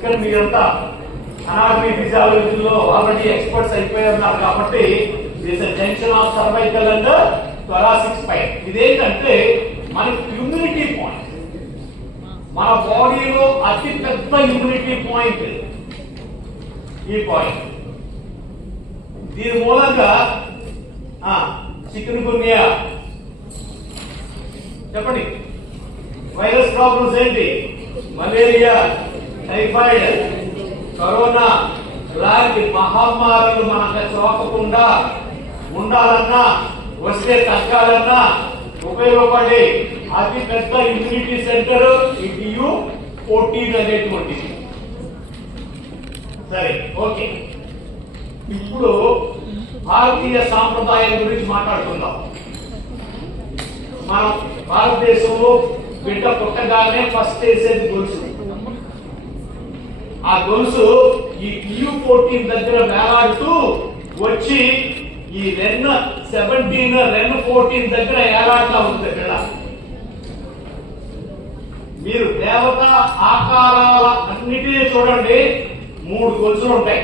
ఇక్కడ మీరంతా anatomy ఫిజియాలజీలో already experts అయిపోయారు కాబట్టి this junction of cervical and thoracic spine. ఇదేంటంటే మనకి ఇమ్యూనిటీ పాయింట్, మన బాడీలో అతి పెద్ద ఇమ్యూనిటీ పాయింట్ ఈ పాయింట్. దీని మూలంగా చికెన్ గున్యా చెప్పండి, వైరస్ ప్రాబ్లమ్స్ ఏంటి, మలేరియా, టైఫాయిడ్, కరోనా లాంటి మహమ్మారులు మనకు సోకకుండా ఉండాలన్నా వస్తే తగ్గాలన్నా ఉపయోగపడే అతి పెద్ద ఇమ్యూనిటీ సెంటర్ ఈ DU14 అనేటువంటిది. సరే, ఓకే. ఇప్పుడు భారతీయ సాంప్రదాయం గురించి మాట్లాడుకుందాం. మనం భారతదేశంలో బిడ్డ పుట్టగానే ఫస్ట్ వేసేది గొలుసు. ఆ గొలుసు ఈ DU14 దగ్గర వేలాడుతూ వచ్చి ఈ REN 17 REN 14 దగ్గర ఏలాడుతూ ఉంటుంది బిడ్డ. మీరు దేవత ఆకారాల అన్నిటినీ చూడండి, 3 గొలుసులు ఉంటాయి.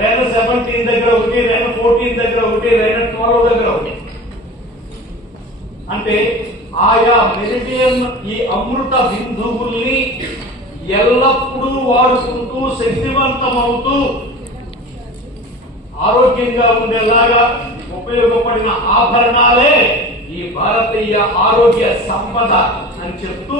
REN 17 దగ్గర ఒకటి, REN 14 దగ్గర ఒకటి, REN 12 దగ్గర ఒకటి. అంటే ఆయా మెరిడియన్ ఈ అమృత బిందువుల్ని ఎల్లప్పుడూ వాడుకుంటూ శక్తివంతమవుతూ ఆరోగ్యంగా ఉండేలాగా ఉపయోగపడిన ఆభరణాలే ఈ భారతీయ ఆరోగ్య సంపద అని చెప్తూ